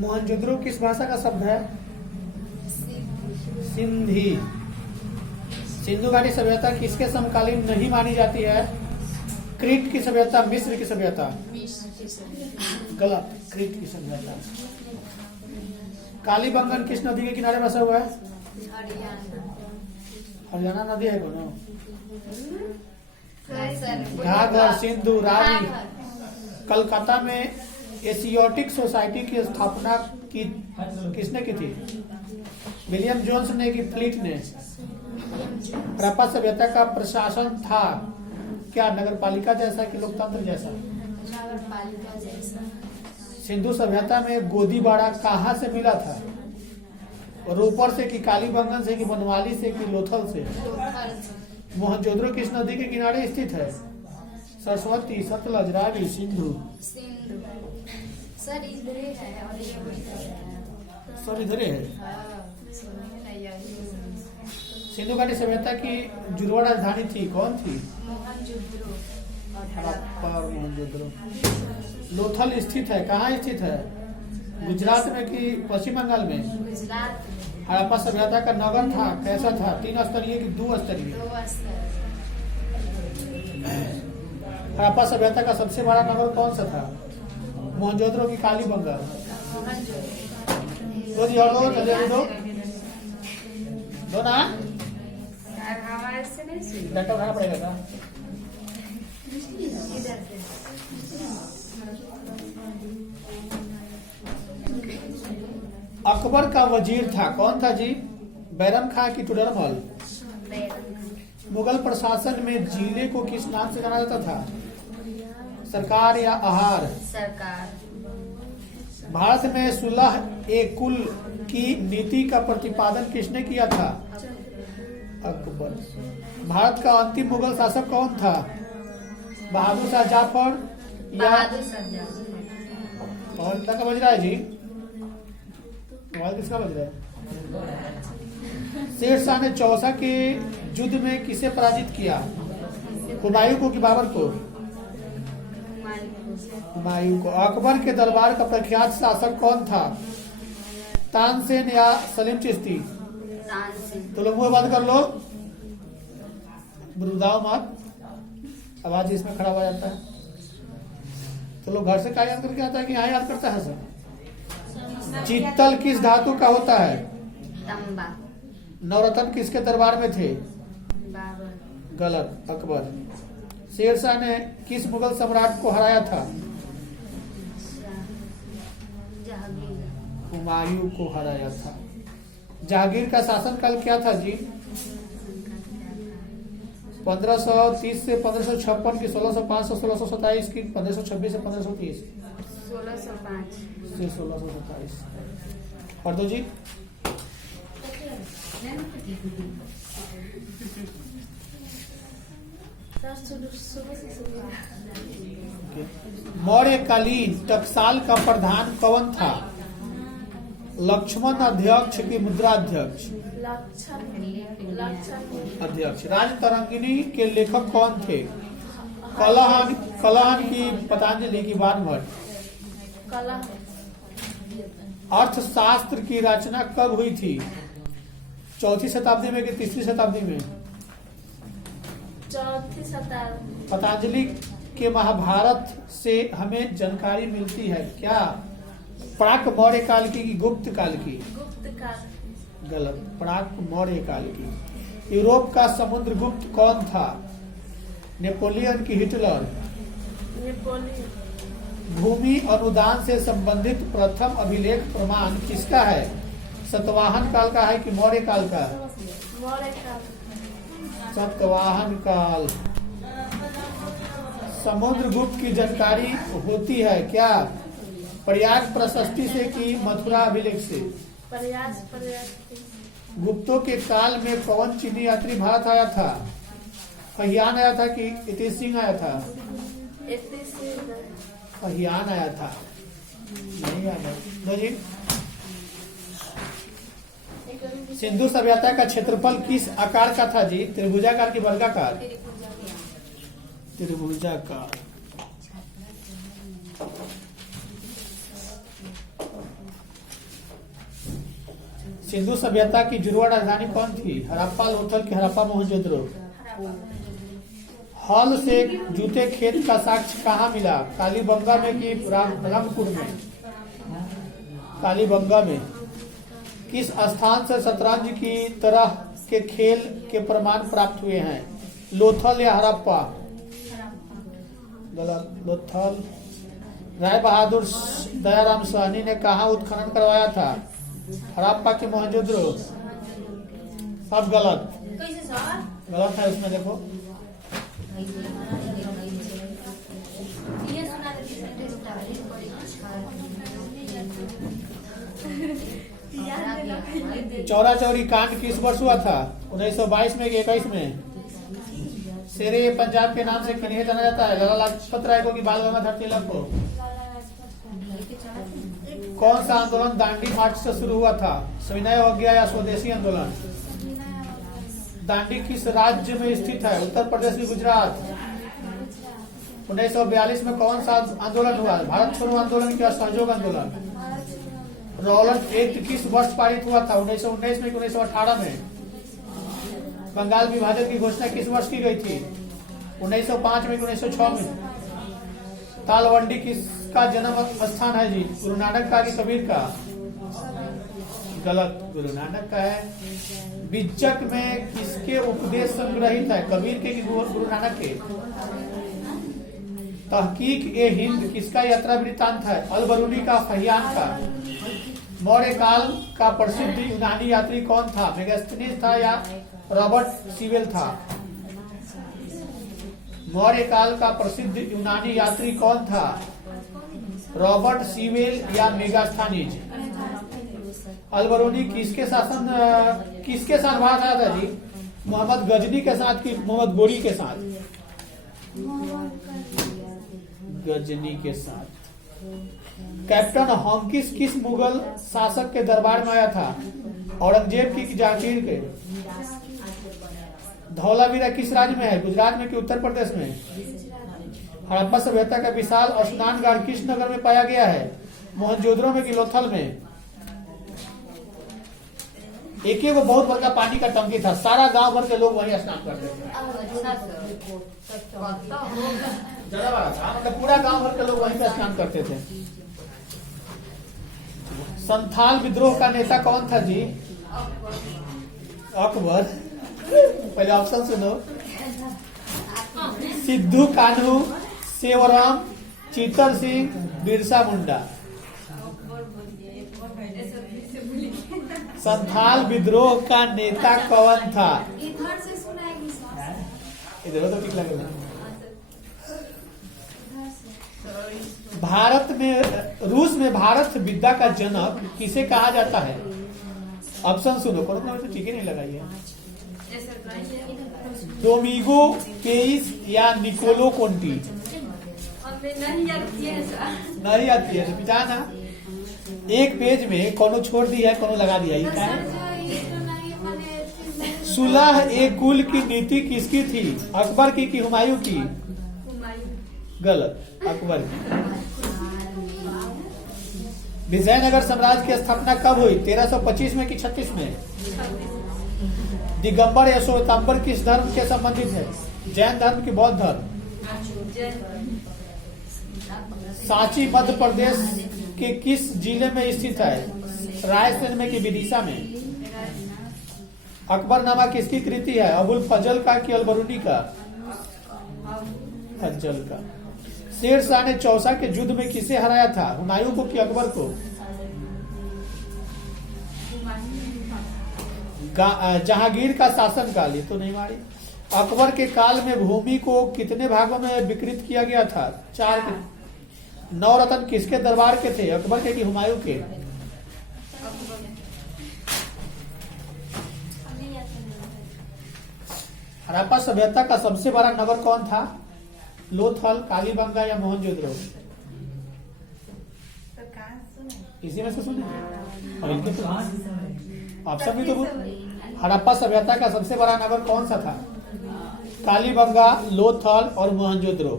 मोहनजोदड़ो किस भाषा का शब्द है? सिंधी। सिंधु घाटी सभ्यता किसके समकालीन नहीं मानी जाती है? क्रीट की सभ्यता, मिस्र की सभ्यता। गलत, क्रीट की सभ्यता। कालीबंगन किस नदी के किनारे बसा हुआ है? हरियाणा नदी है कौन? घाघर, सिंधु, रावी। कलकत्ता में एशियोटिक सोसाइटी की स्थापना की किसने की थी? विलियम जोन्स ने की फ्लीट ने? हड़प्पा सभ्यता का प्रशासन था क्या नगरपालिका जैसा कि लोकतंत्र जैसा? नगरपालिका जैसा। सिंधु सभ्यता में गोदीबाड़ा कहाँ से मिला था? रोपर से कि कालीबंगन से कि बनवाली से कि लोथल से? मोहनजोदड़ो किस नदी के किनारे स्थित है? सरस्वती, सतलज, रावी, सिंधु। सर इधर है और ये उधर है। सब इधर है। सिंधु घाटी सभ्यता की जुड़वा राजधानी थी कौन थी? मोहनजोदड़ो। हड़प्पा और मोहनजोदड़ो। लोथल स्थित है कहाँ स्थित है? गुजरात में कि पश्चिम बंगाल में? गुजरात। हड़प्पा सभ्यता का नगर था कैसा था? 3 स्तरीय कि 2 स्तरीय? 2 स्तर। हड़प्पा सभ्यता का सबसे बड़ा नगर कौन सा था? मोहनजोदड़ो की कालीबंगन? मोहनजोदड़ो। दो ना हमारे से नहीं सुन। डंडा उठाना पड़ेगा क्या? इधर से। अकबर का वजीर था कौन था जी? बैरम खां की टुडरमल? मुगल प्रशासन में जिले को किस नाम से जाना जाता था? सरकार या आहार? सरकार। भारत में सुलह ए कुल की नीति का प्रतिपादन किसने किया था? अकबर। भारत का अंतिम मुगल शासक कौन था? बहादुर शाह जाफर या? बहादुर शाह। और तक बज रहा है जी? मोबाइल किसका बज रहा है? शेर शाह ने चौसा के युद्ध में किसे पराजित किया? हुमायूं को कि बाबर को? हुमायूं को। अकबर के दरबार का प्रख्यात शासक कौन था? तानसेन या सलीम चिश्ती? तो लोग मुंह बंद कर लो, बुरुदाओ मत, आवाज इसमें खराब हो जाता है। तो लोग घर से क्या याद करके आता है कि यहाँ याद करता है सब। चित्तल किस धातु का होता है? तांबा। नवरत्न किसके दरबार में थे? बाबर। गलत, अकबर। शेरशाह ने किस मुगल सम्राट को हराया था? जहांगीर। हुमायूं को हराया था। जहांगीर का शासनकाल क्या था जी? 1530 से 1556 की, 1605 से 1627 की, 1526 से 1530? 1605 से 1627। और दो जी? मौर्यकालीन टकसाल का प्रधान कौन था? लक्ष्मण अध्यक्ष की मुद्राध्यक्ष? अध्यक्ष। राजतरंगिणी के लेखक कौन थे? कलहन की पतंजलि की वानभट्ट? अर्थशास्त्र की रचना कब हुई थी? 4वीं शताब्दी में कि 3वीं शताब्दी में? 4वीं शताब्दी। पतंजलि के महाभारत से हमें जानकारी मिलती है क्या? प्राक मौर्य काल की कि गुप्त काल की? गुप्त काल। गलत, प्राक मौर्य काल की। यूरोप का समुद्रगुप्त कौन था? नेपोलियन की हिटलर? नेपोलियन। भूमि अनुदान से संबंधित प्रथम अभिलेख प्रमाण किसका है? सतवाहन काल का है कि मौर्य काल का? मौर्य काल। सतवाहन काल। समुद्रगुप्त की जानकारी होती है क्या? प्रयाग प्रशस्ति से कि मथुरा अभिलेख से? प्रयाग। गुप्तों के काल में कौन चीनी यात्री भारत आया था? फहियान आया था कि इति सिंह आया था? फहियान आया था। नहीं आया। दो जी? सिंधु सभ्यता का क्षेत्रफल किस आकार का था जी? त्रिभुजाकार की वर्गाकार? त्रिभुजाकार। सिंधु सभ्यता की जुड़वा राजधानी कौन थी? हड़प्पा, लोथल की हड़प्पा, मोहनजोदड़ो। हल से जूते खेत का साक्ष्य कहाँ मिला? कालीबंगा में कि रामपुर में? कालीबंगा में। किस स्थान से शतरंज की तरह के खेल के प्रमाण प्राप्त हुए हैं? लोथल या हड़प्पा? गलत, लोथल। राय बहादुर दयाराम साहनी ने कहाँ उत्खनन करवाया था? हड़प्पा के मोहनजोदड़ो? सब गलत, कैसे सर? गलत है उसमें देखो। ये सुना देती चौरा चौरी कांड किस वर्ष हुआ था? 1922 में कि 21 में? शेरे पंजाब के नाम से किन्हें जाना जाता है? लाला लाजपत राय को कि बाल गंगाधर तिलक को? कौन सा आंदोलन दांडी मार्च से शुरू हुआ था? सविनय अवज्ञा या स्वदेशी आंदोलन? दांडी किस राज्य में स्थित है? उत्तर प्रदेश की गुजरात? 1942 में कौन सा आंदोलन हुआ? भारत छोड़ो आंदोलन या असहयोग आंदोलन? रॉलर्ट एक्ट किस वर्ष पारित हुआ था? 1919 में कि 1918 में? बंगाल विभाजन की घोषणा किस वर्ष की गई थी? 1905 में कि 1906 में? तालवंडी किसका जन्म स्थान है जी? गुरु नानक का कि कबीर का? गलत, गुरु नानक का है। बिच्चक में किसके उपदेश संग्रहित है? कबीर के कि गुरु नानक के? तहकीक ए हिंद किसका यात्रा वृत्तांत है? अल-बरूनी का, फहियान का? मौर्य काल का प्रसिद्ध यूनानी यात्री कौन था? मेगास्थनीज था या रॉबर्ट सीवेल था? मौर्य काल का प्रसिद्ध यूनानी यात्री कौन था? रॉबर्ट सीवेल या मेगास्थनीज? अल-बरूनी किसके साथ बात आया था जी? मोहम्मद गजनी के साथ कि मोहम्मद गोरी के साथ? गजनी के साथ। कैप्टन हॉकिंस किस मुगल शासक के दरबार में आया था? औरंगजेब की जहांगीर के? धौलावीरा किस राज्य में है? गुजरात में कि उत्तर प्रदेश में? हड़प्पा सभ्यता का विशाल स्नानघाट किस नगर में पाया गया है? मोहनजोदड़ो में कि लोथल में? एक वो बहुत बड़ा पानी का टंकी था, सारा गांव भर के लोग वहीं स्नान करते थे। ज्यादा बड़ा था, मतलब पूरा गांव भर के लोग वहीं पे स्नान करते थे। संथाल विद्रोह का नेता कौन था जी? अकबर। पहले ऑप्शन सुनो। सिद्धू कान्हू, सेवराम, चीतर सिंह, बिरसा मुंडा? संथाल विद्रोह का नेता कौन था? इधर से सुनाएगी सर। इधर तो ठीक लगेगा। भारत में, रूस में भारत विद्या का जनक किसे कहा जाता है? ऑप्शन सुनो, कोरोना में तो ठीक ही नहीं लगाई है। डोमिगो केइस या निकोलो कोंटी? नहीं आती है तो पिटाना। एक पेज में कोनो छोड़ दिया है, कोनो लगा दिया है। सुलह ए कुल की नीति किसकी थी? अकबर की कि हुमायूं की? गलत, अकबर की। विजयनगर साम्राज्य की स्थापना कब हुई? 1325 में कि 36 में? दिगंबर या श्वेतांबर किस धर्म के संबंधित है? जैन धर्म की बौद्ध धर्म? सांची मध्य प्रदेश के किस जिले में स्थित है? रायसेन में कि विदिशा में? अकबरनामा किसकी कृति है? अबुल फजल का कि अल-बरूनी का? फजल का। शेर शाह ने चौसा के युद्ध में किसे हराया था? हुमायूं को कि अकबर को? जहांगीर का शासनकाल, ये तो नहीं मारी। अकबर के काल में भूमि को कितने भागों में विकृत किया गया था? 4 के। नवरत्न किसके दरबार के थे? अकबर के कि हुमायूं के? हड़प्पा सभ्यता का सबसे बड़ा नगर कौन था? लोथल, कालीबंगा या मोहनजोदड़ो? इसी में से सुने और इनके तो ऑप्शन भी तो। हड़प्पा सभ्यता का सबसे बड़ा नगर कौन सा था? कालीबंगा, लोथल और मोहनजोदड़ो?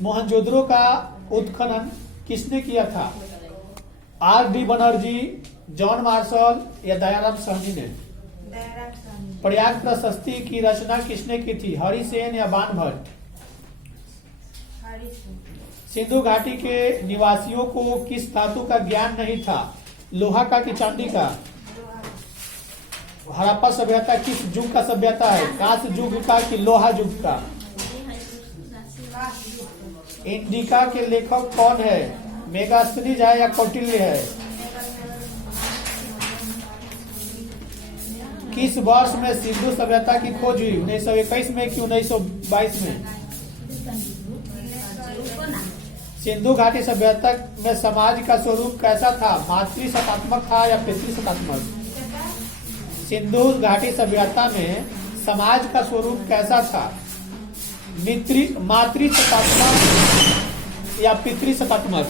मोहनजोदड़ो का उत्खनन किसने किया था? R.D. बनर्जी, जॉन मार्शल या दयाराम साहनी ने? प्रयाग प्रशस्ति की रचना किसने की थी? हरिसेन या बाण भट्ट? सिंधु घाटी के निवासियों को किस धातु का ज्ञान नहीं था? लोहा का कि चांदी का? हड़प्पा सभ्यता किस युग का सभ्यता है? कांस्य युग का कि लोहा युग का? इंडिका के लेखक कौन है? मेगास्थनीज है या कौटिल्य है? किस वर्ष में सिंधु सभ्यता की खोज हुई? 1921 में कि 1922 में? सिंधु घाटी सभ्यता में समाज का स्वरूप कैसा था? मातृ सत्तात्मक था या पितृ सत्तात्मक? सिंधु घाटी सभ्यता में समाज का स्वरूप कैसा था? मातृ सत्तात्मक या पितृ सत्तात्मक?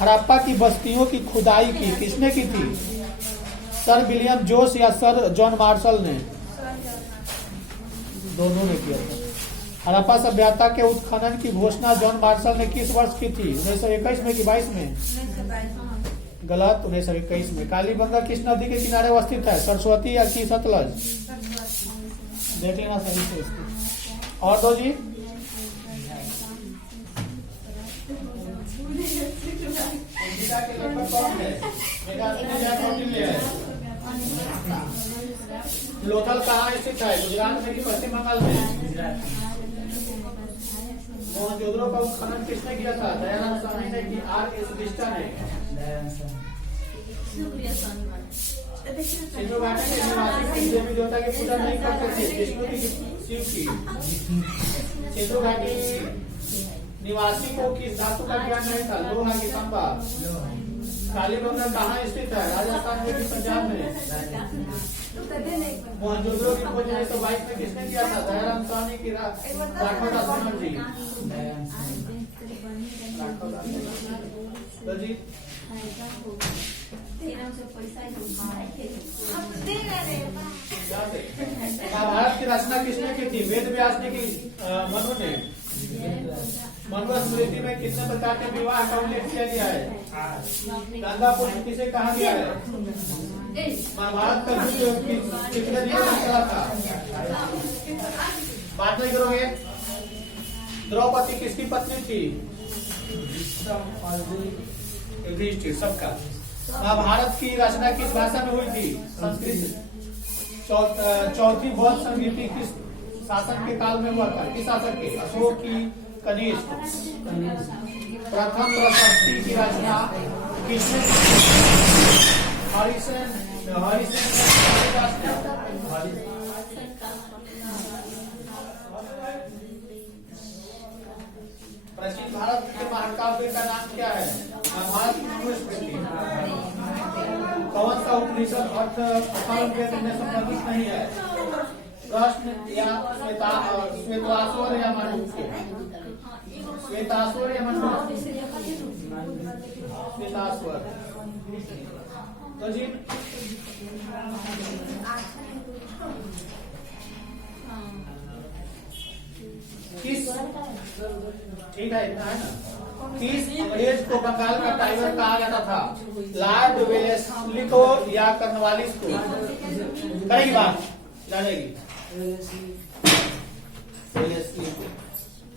हड़प्पा की बस्तियों की खुदाई की किसने की थी? सर विलियम जोस या सर जॉन मार्शल ने? दोनों ने किया था। हड़प्पा सभ्यता के उत्खनन की घोषणा जॉन मार्शल ने किस वर्ष की थी? 1921 में कि 22 में? गलत, 1921 में। कालीबंगा किस नदी के किनारे अवस्थित है? सरस्वती या कि सतलज? देख लेना सही से इसको। और दो जी, इंडिका के लेखक कौन है? मेगास्थनीज या कौटिल्य है? लोथल कहाँ स्थित है? गुजरात में कि पश्चिम बंगाल में? मोहनजोदड़ो का उत्खनन किसने किया था? दयाराम साहनी ने कि आर.एस. बिष्टा ने? सिंधु घाटी के निवासी देवी देवता की पूजा नहीं करते थे? विष्णु की शिव की? सिंधु घाटी निवासी को किस धातु का ज्ञान नहीं था? लोहा की तांबा? कालीबंगा कहाँ स्थित है? राजस्थान में कि पंजाब में? मोहनजोदड़ो की खोज 1922 में किसने किया था? दयाराम साहनी की? राठौड़ राजकुमार जी? तो जी महाभारत की रचना किसने की थी? वेद व्यास ने की? मनु ने? मनुस्मृति में कितने प्रकार के विवाह का उल्लेख किया गया है? गंगा पुत्र किसे कहा गया है? महाभारत का युद्ध कितने दिनों तक चला था? बात नहीं करोगे? द्रौपदी किसकी पत्नी थी? युधिष्ठिर। सबका। महाभारत की रचना किस भाषा में हुई थी? संस्कृत। चौथी बौद्ध संगीति किस शासन के काल में हुआ था? किस शासक के? अशोक की? कनिष्क? प्रथम प्रशस्ति की रचना किसने? हरिसेन। प्राचीन भारत के महाकाव्य का नाम क्या है? महाभारत की मनुस्मृति। कौन सा उपनिषद अर्थ वेद में संबंधित नहीं है? प्रश्न या श्वेताश्वर या मांडुक्य? श्वेताश्वर या मांडुक्य? श्वेताश्वर। तो जी किस, ठीक है, इतना है ना? किस अंग्रेज को बंगाल का टाइगर कहा जाता था? लॉर्ड वेलेस्ली को या कर्नवालिस को? करेगी बात जानेगी।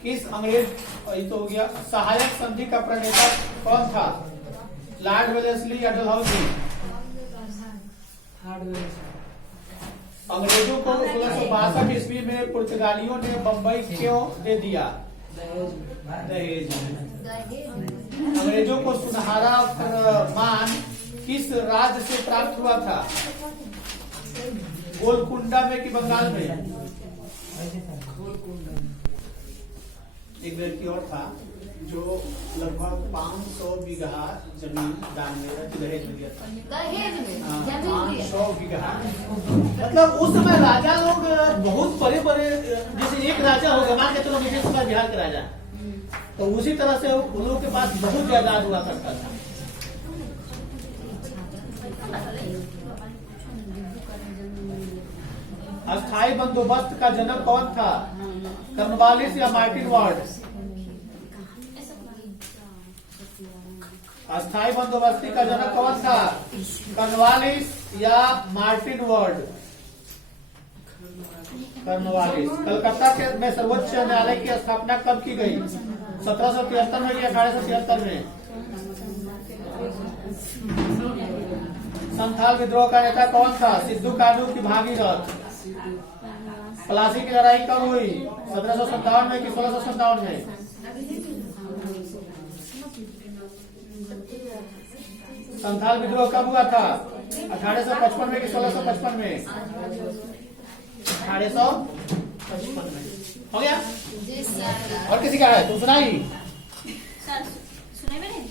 किस अंग्रेज, ये तो हो गया। सहायक संधि का प्रणेता कौन था? लॉर्ड वेलेस्ली या डलहौजी? अंग्रेजों को 1662 ईस्वी में पुर्तगालियों ने बंबई क्यों दे दिया? दहेज। अंग्रेजों को सुनहरा फरमान किस राज्य से प्राप्त हुआ था? गोलकुंडा में कि बंगाल में? एक व्यक्ति और था जो लगभग 500 बीघा जमीन दान में दहेज में दिया था। 500 बीघा। मतलब उस समय राजा लोग बहुत बड़े बड़े, जैसे एक राजा होगा, मान के चलो बिहार के राजा, तो उसी तरह से उन लोगों के पास बहुत जायदाद हुआ करता था। अस्थायी बंदोबस्त का जनक कौन था? कर्नवालिस या मार्टिन वार्ड? अस्थाई बंदोबस्ती का जनक कौन था? कर्नवालिस या मार्टिन वर्ड? कर्नवालिस। कलकत्ता के में सर्वोच्च न्यायालय की स्थापना कब की गई? 1773 में या 1873 में? संथाल विद्रोह का नेता कौन था? सिद्धू कानू की भागीरथ? प्लासी की लड़ाई कब हुई? 1757 में कि 1657 में? संथाल विद्रोह कब हुआ था? 1855 में कि 1655 में? 1855 में। हो गया? जी सर। और किसी का है? तुम सुनाई? सर सुने में नहीं?